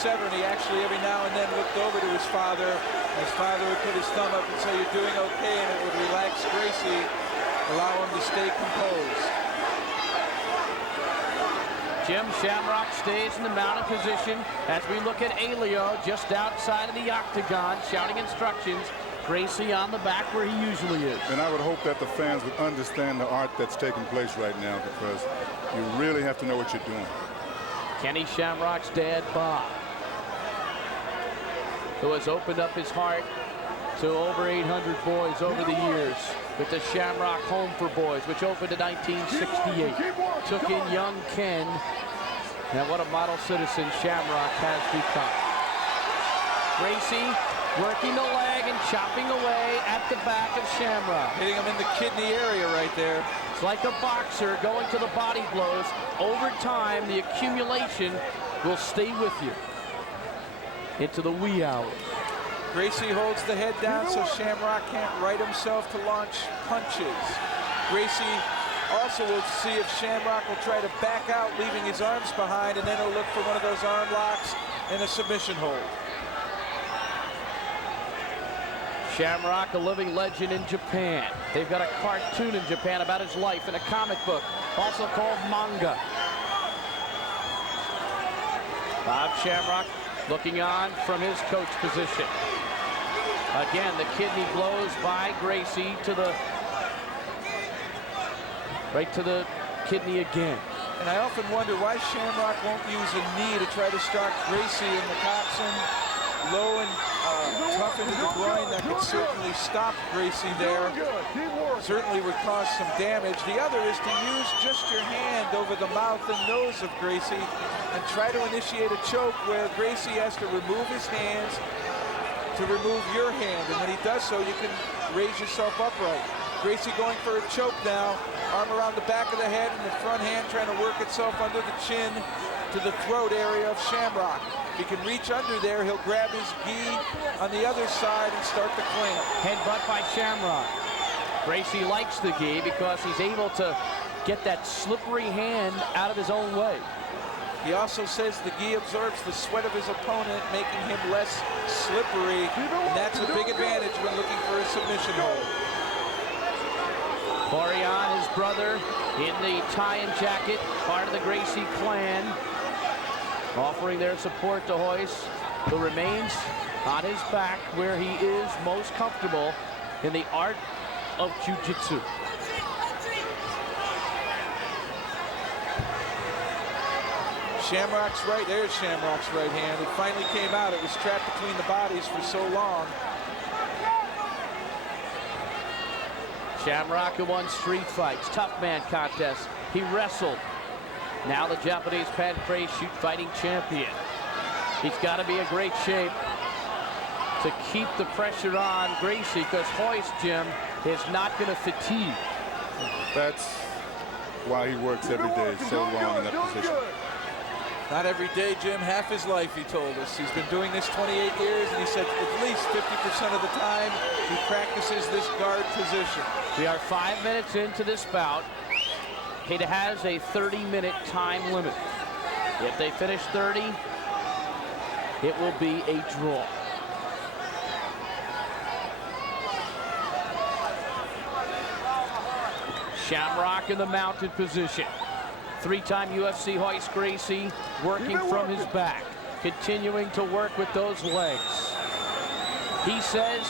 7, and he actually every now and then looked over to his father. His father would put his thumb up and say, "You're doing okay," and it would relax Gracie, allow him to stay composed. Jim Shamrock stays in the mounted position as we look at Elio just outside of the octagon, shouting instructions. Gracie on the back where he usually is. And I would hope that the fans would understand the art that's taking place right now, because you really have to know what you're doing. Kenny Shamrock's dad, Bob, who has opened up his heart to over 800 boys over the years with the Shamrock Home for Boys, which opened in 1968. Took in young Ken, and what a model citizen Shamrock has become. Gracie working the leg and chopping away at the back of Shamrock. Hitting him in the kidney area right there. It's like a boxer going to the body blows. Over time, the accumulation will stay with you into the wee hours. Gracie holds the head down so Shamrock can't right himself to launch punches. Gracie also will see if Shamrock will try to back out, leaving his arms behind, and then he'll look for one of those arm locks and a submission hold. Shamrock, a living legend in Japan. They've got a cartoon in Japan about his life in a comic book, also called manga. Bob Shamrock looking on from his coach position. Again, the kidney blows by Gracie to the right to the kidney again. And I often wonder why Shamrock won't use a knee to try to start Gracie in the coxswain, low and tough into the groin. That could certainly stop Gracie there. Certainly would cause some damage. The other is to use just your hand over the mouth and nose of Gracie and try to initiate a choke where Gracie has to remove his hands to remove your hand, and when he does so, you can raise yourself upright. Gracie going for a choke now, arm around the back of the head and the front hand trying to work itself under the chin to the throat area of Shamrock. If he can reach under there, he'll grab his gi on the other side and start the clamp. Headbutt by Shamrock. Gracie likes the gi because he's able to get that slippery hand out of his own way. He also says the gi absorbs the sweat of his opponent, making him less slippery, and that's a big advantage when looking for a submission hold. Florian, his brother, in the tie and jacket, part of the Gracie clan, offering their support to Royce, who remains on his back where he is most comfortable in the art of Jiu-Jitsu. Shamrock's right, there's Shamrock's right hand. It finally came out. It was trapped between the bodies for so long. Shamrock, who won street fights, tough man contests. He wrestled. Now the Japanese pancrase shoot fighting champion. He's got to be in great shape to keep the pressure on Gracie, because Royce, Jim, is not going to fatigue. That's why he works every day so long in that position. Not every day, Jim, half his life, he told us. He's been doing this 28 years, and he said at least 50% of the time he practices this guard position. We are 5 minutes into this bout. It has a 30-minute time limit. If they finish 30, it will be a draw. Shamrock in the mounted position. Three-time UFC Royce Gracie working from his back, continuing to work with those legs. He says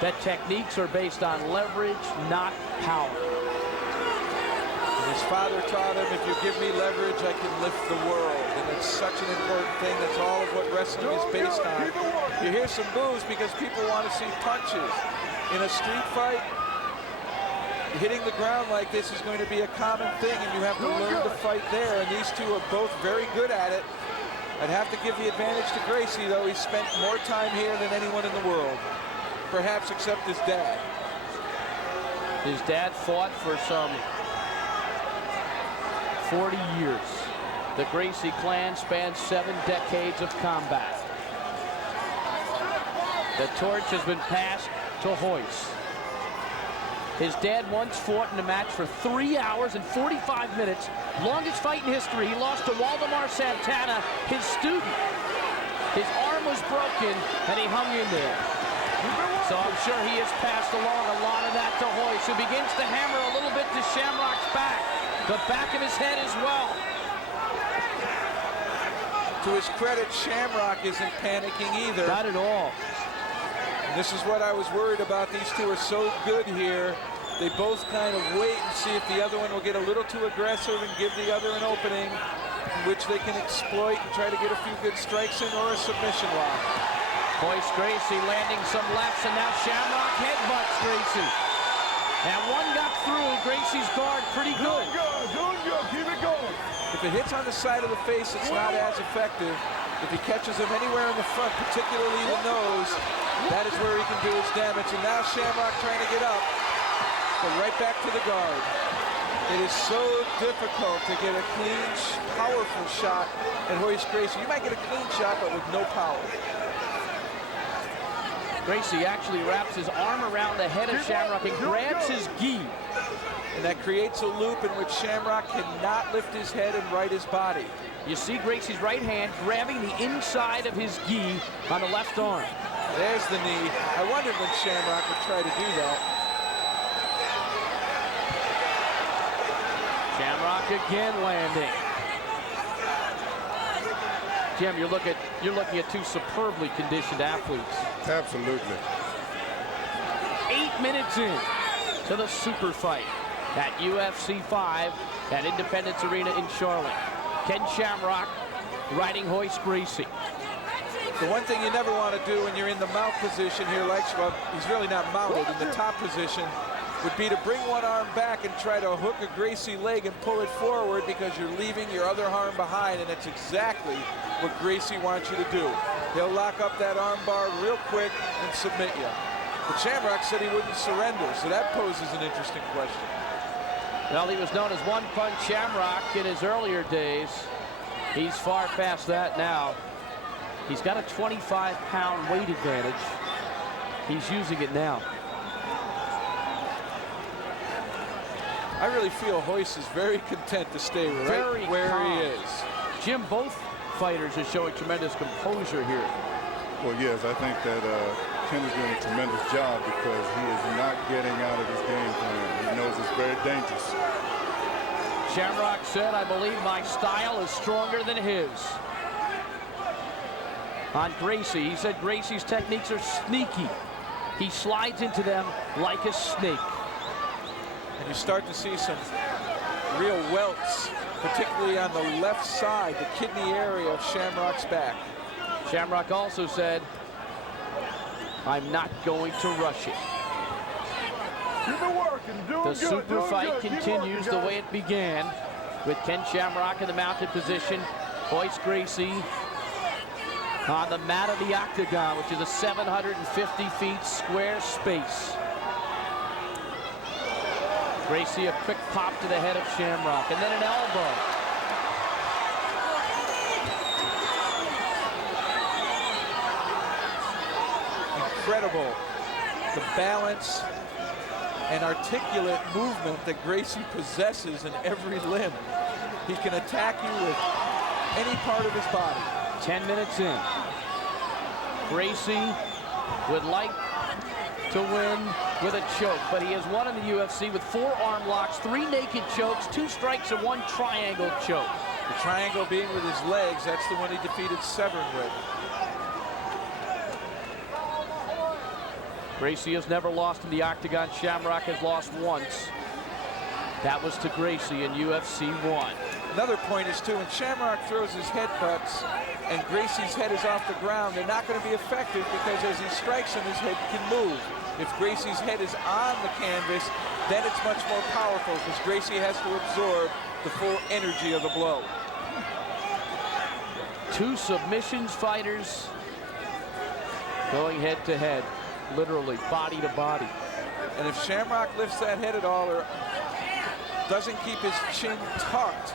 that techniques are based on leverage, not power. His father taught him, if you give me leverage, I can lift the world. And it's such an important thing. That's all of what wrestling is based on. You hear some boos because people want to see punches. In a street fight, hitting the ground like this is going to be a common thing, and you have to learn to fight there, and these two are both very good at it. I'd have to give the advantage to Gracie, though. He's spent more time here than anyone in the world, perhaps except his dad. His dad fought for some 40 years. The Gracie clan spanned 7 decades of combat. The torch has been passed to Royce. His dad once fought in a match for 3 hours and 45 minutes. Longest fight in history. He lost to Waldemar Santana, his student. His arm was broken, and he hung in there. So I'm sure he has passed along a lot of that to Royce, who begins to hammer a little bit to Shamrock's back. The back of his head as well. To his credit, Shamrock isn't panicking either. Not at all. And this is what I was worried about. These two are so good here. They both kind of wait and see if the other one will get a little too aggressive and give the other an opening, which they can exploit and try to get a few good strikes in or a submission lock. Royce Gracie landing some lefts, and now Shamrock headbutts Gracie. And one got through Gracie's guard pretty good. Doing good. Keep it going. If it hits on the side of the face, it's not as effective. If he catches him anywhere in the front, particularly the nose, that is where he can do his damage. And now Shamrock trying to get up, but right back to the guard. It is so difficult to get a clean, powerful shot at Royce Gracie. You might get a clean shot, but with no power. Gracie actually wraps his arm around the head of Shamrock and grabs his gi. And that creates a loop in which Shamrock cannot lift his head and right his body. You see Gracie's right hand grabbing the inside of his gi on the left arm. There's the knee. I wondered when Shamrock would try to do that. Shamrock again landing. Jim, you're looking at two superbly conditioned athletes. Absolutely. 8 minutes in to the super fight at UFC 5 at Independence Arena in Charlotte. Ken Shamrock riding Royce Gracie. The one thing you never want to do when you're in the mount position here, like, well, he's really not mounted, in the top position, would be to bring one arm back and try to hook a Gracie leg and pull it forward, because you're leaving your other arm behind, and that's exactly what Gracie wants you to do. He'll lock up that arm bar real quick and submit you. But Shamrock said he wouldn't surrender, so that poses an interesting question. Well, he was known as One Punch Shamrock in his earlier days. He's far past that now. He's got a 25-pound weight advantage. He's using it now. I really feel Royce is very content to stay right where he is. Jim, both fighters are showing tremendous composure here. Well, yes, I think that Ken is doing a tremendous job, because he is not getting out of his game plan. He knows it's very dangerous. Shamrock said, "I believe my style is stronger than his." On Gracie, he said Gracie's techniques are sneaky. He slides into them like a snake. And you start to see some real welts, particularly on the left side, the kidney area of Shamrock's back. Shamrock also said, "I'm not going to rush it." Keep it working. Doing The good. super Doing fight good. continues the way it began, with Ken Shamrock in the mounted position, Royce Gracie on the mat of the octagon, which is a 750 feet square space. Gracie, a quick pop to the head of Shamrock, and then an elbow. Incredible, the balance and articulate movement that Gracie possesses in every limb. He can attack you with any part of his body. 10 minutes in. Gracie would like to win with a choke, but he has won in the UFC with 4 arm locks, 3 naked chokes, 2 strikes, and 1 triangle choke. The triangle being with his legs, that's the one he defeated Severn with. Gracie has never lost in the octagon. Shamrock has lost once. That was to Gracie in UFC 1. Another point is, too, when Shamrock throws his headbutts and Gracie's head is off the ground, they're not going to be effective, because as he strikes him, his head can move. If Gracie's head is on the canvas, then it's much more powerful, because Gracie has to absorb the full energy of the blow. 2 submissions fighters going head to head, literally body to body. And if Shamrock lifts that head at all or doesn't keep his chin tucked,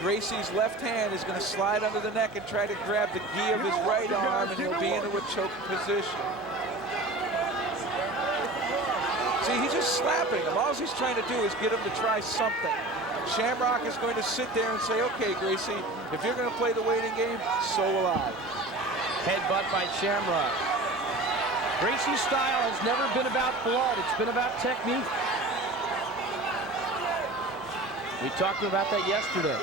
Gracie's left hand is going to slide under the neck and try to grab the gi of his right arm, and he'll be into a choke position. See, he's just slapping him. All he's trying to do is get him to try something. Shamrock is going to sit there and say, "Okay, Gracie, if you're going to play the waiting game, so will I." Headbutt by Shamrock. Gracie's style has never been about blood. It's been about technique. We talked about that yesterday.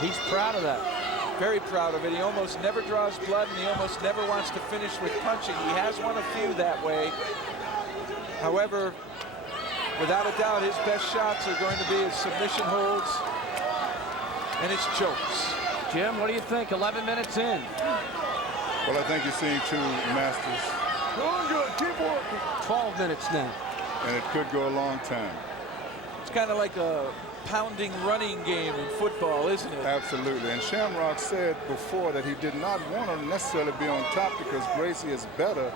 He's proud of that. Very proud of it. He almost never draws blood, and he almost never wants to finish with punching. He has won a few that way. However, without a doubt, his best shots are going to be his submission holds and his chokes. Jim, what do you think? 11 minutes in. Well, I think you're seeing two masters. Doing good. Keep working. 12 minutes now. And it could go a long time. It's kind of like a pounding running game in football, isn't it? Absolutely. And Shamrock said before that he did not want to necessarily be on top because Gracie is better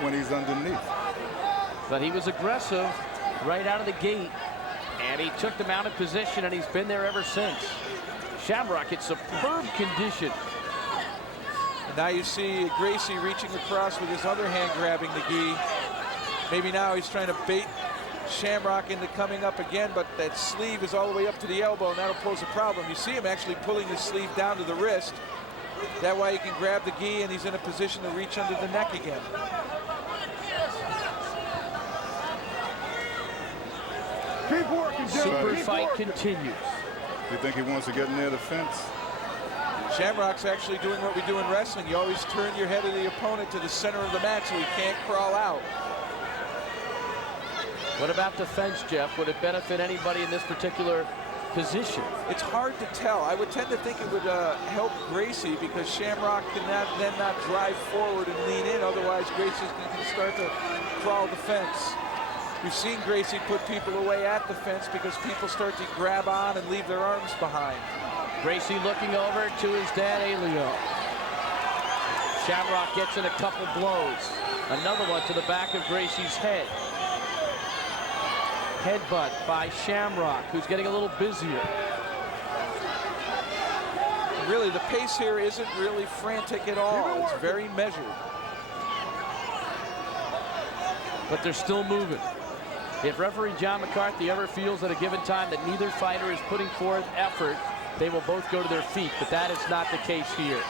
when he's underneath. But he was aggressive right out of the gate, and he took the mounted position, and he's been there ever since. Shamrock in superb condition. And now you see Gracie reaching across with his other hand grabbing the gi. Maybe now he's trying to bait Shamrock into coming up again, but that sleeve is all the way up to the elbow, and that'll pose a problem. You see him actually pulling his sleeve down to the wrist. That way he can grab the gi, and he's in a position to reach under the neck again. Keep working, Jim. Super Keep fight working. continues. You think he wants to get near the fence? Shamrock's actually doing what we do in wrestling. You always turn your head of the opponent to the center of the mat so he can't crawl out. What about defense, Jeff? Would it benefit anybody in this particular position? It's hard to tell. I would tend to think it would help Gracie because Shamrock can then not drive forward and lean in. Otherwise, Gracie's going to start to crawl the fence. We've seen Gracie put people away at the fence because people start to grab on and leave their arms behind. Gracie looking over to his dad, Elio. Shamrock gets in a couple blows. Another one to the back of Gracie's head. Headbutt by Shamrock, who's getting a little busier. Really, the pace here isn't really frantic at all. It's very measured. But they're still moving. If referee John McCarthy ever feels at a given time that neither fighter is putting forth effort, they will both go to their feet, but that is not the case here.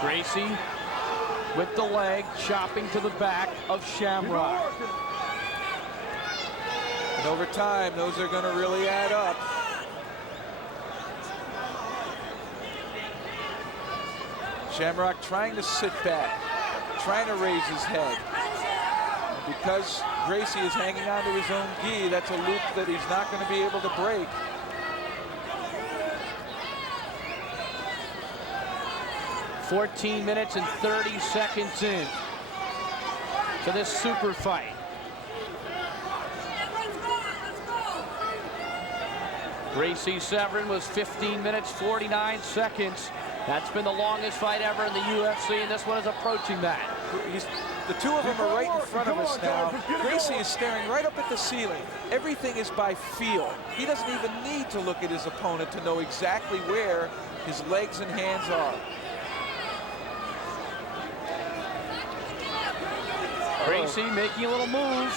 Gracie with the leg, chopping to the back of Shamrock. And over time, those are going to really add up. Shamrock trying to sit back, trying to raise his head. And because Gracie is hanging on to his own gi, that's a loop that he's not going to be able to break. $14 minutes and 30 seconds in to this super fight. Gracie Severin was 15 minutes, 49 seconds. That's been the longest fight ever in the UFC, and this one is approaching that. The two of them are right in front of us now. Gracie is staring right up at the ceiling. Everything is by feel. He doesn't even need to look at his opponent to know exactly where his legs and hands are. Gracie making a little move.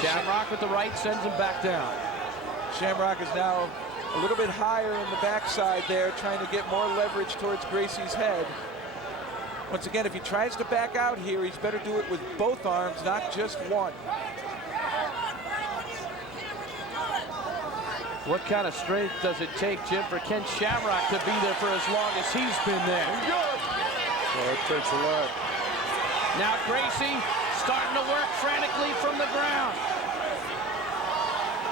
Shamrock with the right sends him back down. Shamrock is now a little bit higher in the backside there, trying to get more leverage towards Gracie's head. Once again, if he tries to back out here, he's better do it with both arms, not just one. What kind of strength does it take, Jim, for Ken Shamrock to be there for as long as he's been there? Well, it takes a lot. Now Gracie starting to work frantically from the ground.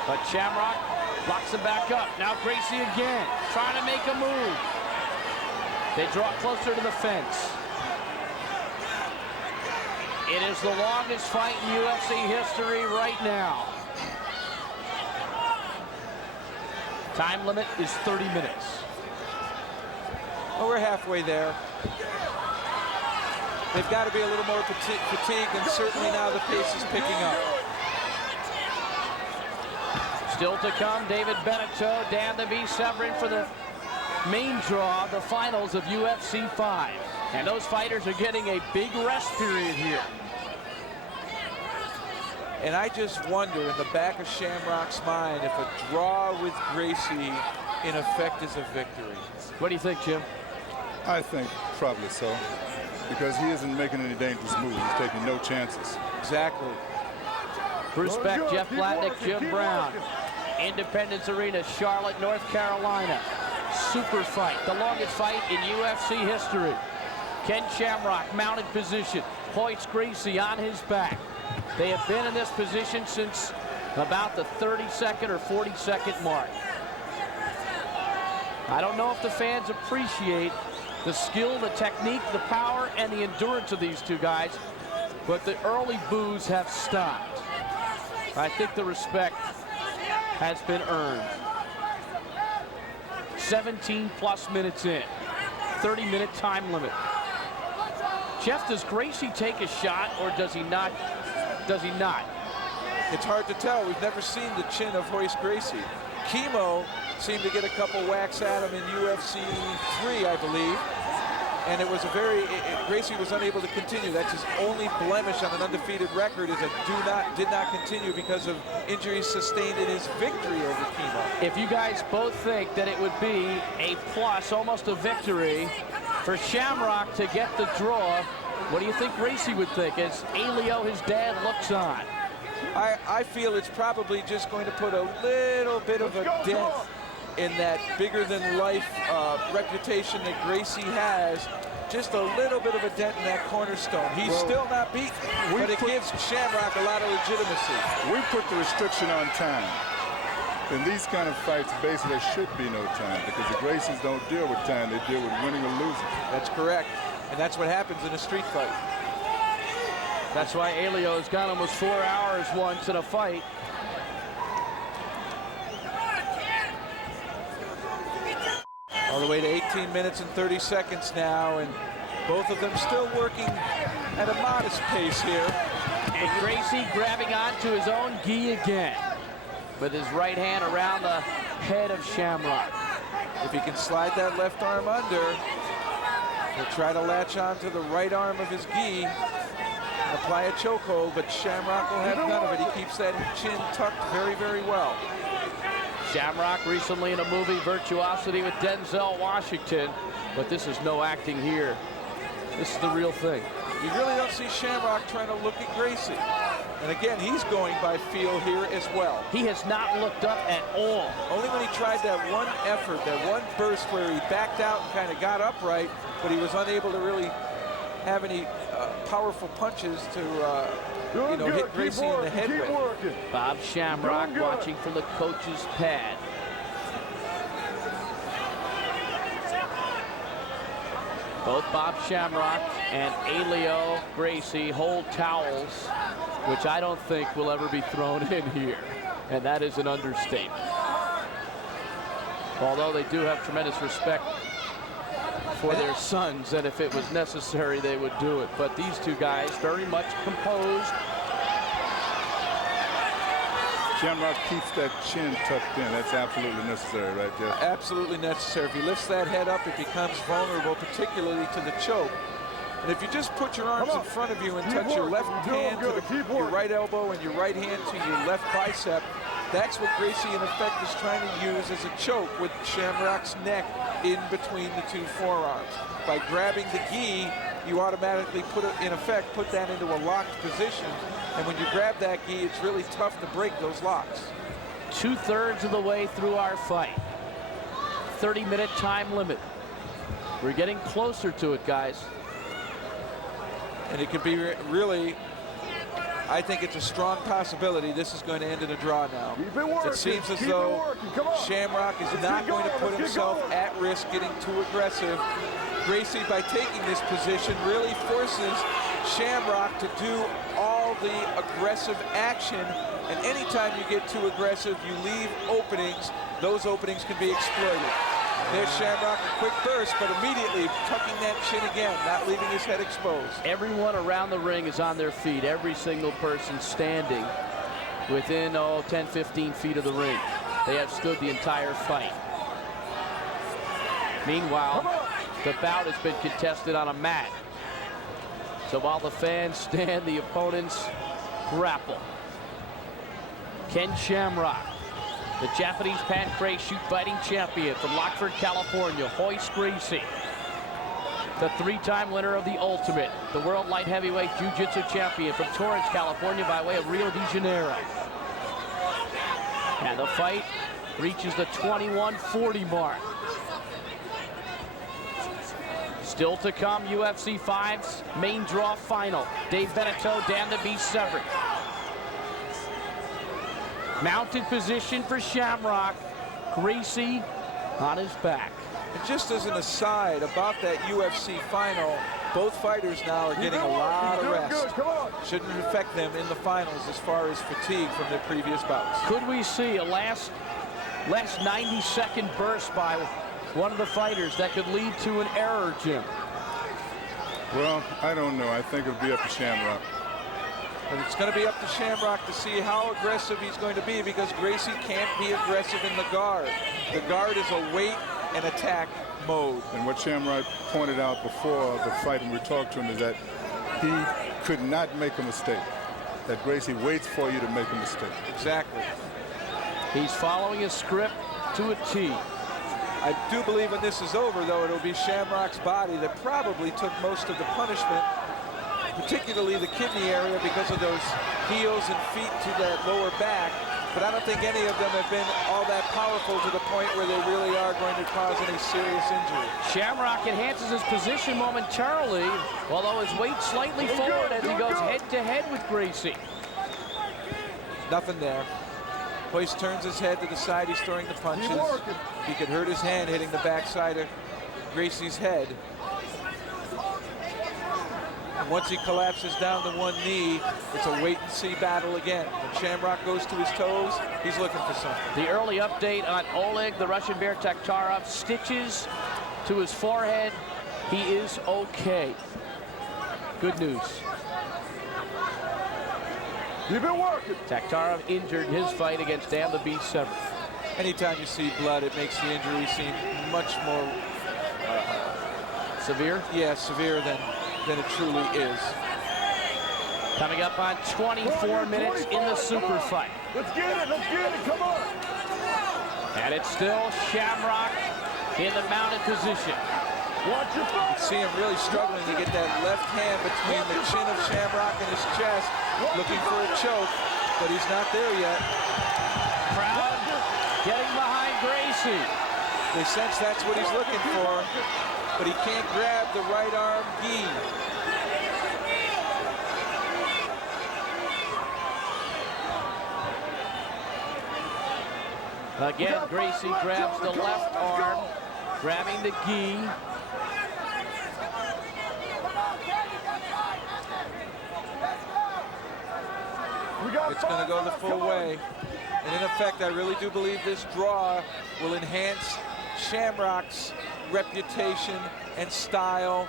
But Shamrock locks him back up. Now Gracie again, trying to make a move. They draw closer to the fence. It is the longest fight in UFC history right now. Time limit is 30 minutes. Well, we're halfway there. They've got to be a little more fatigued, and certainly now the pace is picking up. Still to come, David Beneteau, Dan the Beast Severin for the main draw, the finals of UFC 5. And those fighters are getting a big rest period here. And I just wonder in the back of Shamrock's mind if a draw with Gracie in effect, is a victory. What do you think, Jim? I think probably so, because he isn't making any dangerous moves. He's taking no chances. Exactly. Bruce Beck, Jeff Blatnick, Jim Brown. Independence Arena, Charlotte, North Carolina. Super fight, the longest fight in UFC history. Ken Shamrock, mounted position. Royce Gracie on his back. They have been in this position since about the 32nd or 42nd mark. I don't know if the fans appreciate the skill, the technique, the power, and the endurance of these two guys, but the early boos have stopped. I think the respect has been earned. 17+ minutes in, 30-minute time limit. Jeff, does Gracie take a shot or does he not? Does he not? It's hard to tell. We've never seen the chin of Royce Gracie. Chemo seemed to get a couple whacks at him in UFC 3, I believe. And it was a Gracie was unable to continue. That's his only blemish on an undefeated record, is a did not continue because of injuries sustained in his victory over chemo. If you guys both think that it would be a plus, almost a victory, for Shamrock to get the draw, what do you think Gracie would think as Elio, his dad, looks on? I feel it's probably just going to put a little bit of a dent in that bigger-than-life reputation that Gracie has. Just a little bit of a dent in that cornerstone. He's still not beaten, but it gives Shamrock a lot of legitimacy. We put the restriction on time. In these kind of fights, basically, there should be no time, because the Gracies don't deal with time. They deal with winning or losing. That's correct. And that's what happens in a street fight. That's why Elio's got almost 4 hours once in a fight. All the way to 18 minutes and 30 seconds now, and both of them still working at a modest pace here. And Gracie grabbing onto his own gi again, with his right hand around the head of Shamrock. If he can slide that left arm under, he'll try to latch onto the right arm of his gi and apply a chokehold, but Shamrock will have none of it. He keeps that chin tucked very, very well. Shamrock recently in a movie, Virtuosity, with Denzel Washington, but this is no acting here. This is the real thing. You really don't see Shamrock trying to look at Gracie. And again, he's going by feel here as well. He has not looked up at all. Only when he tried that one effort, that one burst where he backed out and kind of got upright, but he was unable to really have any powerful punches to hit Gracie in the head with. Bob Shamrock watching from the coach's pad. Both Bob Shamrock and Elio Gracie hold towels, which I don't think will ever be thrown in here. And that is an understatement. Although they do have tremendous respect for their sons, and if it was necessary, they would do it. But these two guys very much composed. Shamrock keeps that chin tucked in. That's absolutely necessary, right, Jeff? Absolutely necessary. If he lifts that head up, it becomes vulnerable, particularly to the choke. And if you just put your arms in front of you and touch your left hand to your right elbow and your right hand to your left bicep, that's what Gracie, in effect, is trying to use as a choke, with Shamrock's neck in between the two forearms. By grabbing the gi, you automatically in effect, put that into a locked position. And when you grab that gi, it's really tough to break those locks. 2/3 of the way through our fight. 30-minute time limit. We're getting closer to it, guys. And it could be really, I think it's a strong possibility this is going to end in a draw now. It seems as though Shamrock is not going to put himself at risk getting too aggressive. Gracie, by taking this position, really forces Shamrock to do all the aggressive action. And anytime you get too aggressive, you leave openings. Those openings can be exploited. There's Shamrock, a quick burst, but immediately tucking that chin again, not leaving his head exposed. Everyone around the ring is on their feet. Every single person standing within 10, 15 feet of the ring. They have stood the entire fight. Meanwhile, the bout has been contested on a mat. So while the fans stand, the opponents grapple. Ken Shamrock the Japanese pancrase shoot fighting champion from Lockford, California, Royce Gracie. The three-time winner of the Ultimate, the world light heavyweight jiu-jitsu champion from Torrance, California by way of Rio de Janeiro. And the fight reaches the 21:40 mark. Still to come, UFC 5's main draw final. Dave Beneteau, Dan the Beast Severick. Mounted position for Shamrock. Gracie on his back. And just as an aside about that UFC final, both fighters now are getting a lot of rest. Shouldn't affect them in the finals as far as fatigue from their previous bouts. Could we see a last 90-second burst by one of the fighters that could lead to an error, Jim? Well, I don't know. I think it'll be up to Shamrock. But it's going to be up to Shamrock to see how aggressive he's going to be, because Gracie can't be aggressive in the guard. The guard is a wait and attack mode. And what Shamrock pointed out before the fight when we talked to him is that he could not make a mistake. That Gracie waits for you to make a mistake. Exactly. He's following his script to a T. I do believe when this is over, though, it'll be Shamrock's body that probably took most of the punishment, particularly the kidney area, because of those heels and feet to that lower back. But I don't think any of them have been all that powerful to the point where they really are going to cause any serious injury. Shamrock enhances his position momentarily, although his weight slightly forward as he goes head-to-head with Gracie. Nothing there. Royce turns his head to the side. He's throwing the punches. He could hurt his hand hitting the backside of Gracie's head. And once he collapses down to one knee, it's a wait-and-see battle again. When Shamrock goes to his toes, he's looking for something. The early update on Oleg, the Russian Bear Taktarov, stitches to his forehead. He is okay. Good news. You've been working. Taktarov injured in his fight against Dan the Beast Severick. Anytime you see blood, it makes the injury seem much more severe? Yeah, severe than it truly is. Coming up on 24 minutes in the super fight. Let's get it, come on. And it's still Shamrock in the mounted position. Watch your foot. You see him really struggling to get that left hand between the chin of Shamrock and his chest, looking for a choke, but he's not there yet. Crowd getting behind Gracie. They sense that's what he's looking for, but he can't grab the right arm gi. Again, Gracie grabs the left arm, grabbing the gi. It's going to go the full way. And in effect, I really do believe this draw will enhance Shamrock's reputation and style,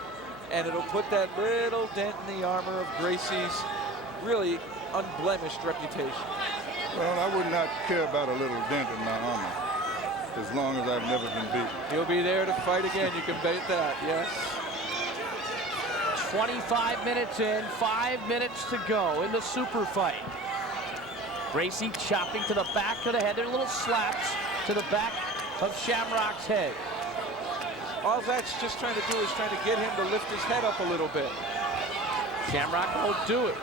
and it'll put that little dent in the armor of Gracie's really unblemished reputation. Well, I would not care about a little dent in my armor as long as I've never been beaten. He'll be there to fight again. You can bet that, yes. 25 minutes in, 5 minutes to go in the super fight. Gracie chopping to the back of the head. There are little slaps to the back of Shamrock's head. All that's just trying to do is trying to get him to lift his head up a little bit. Shamrock won't do it.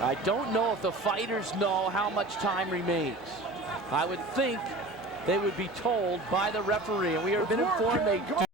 I don't know if the fighters know how much time remains. I would think they would be told by the referee, and we have been informed they do.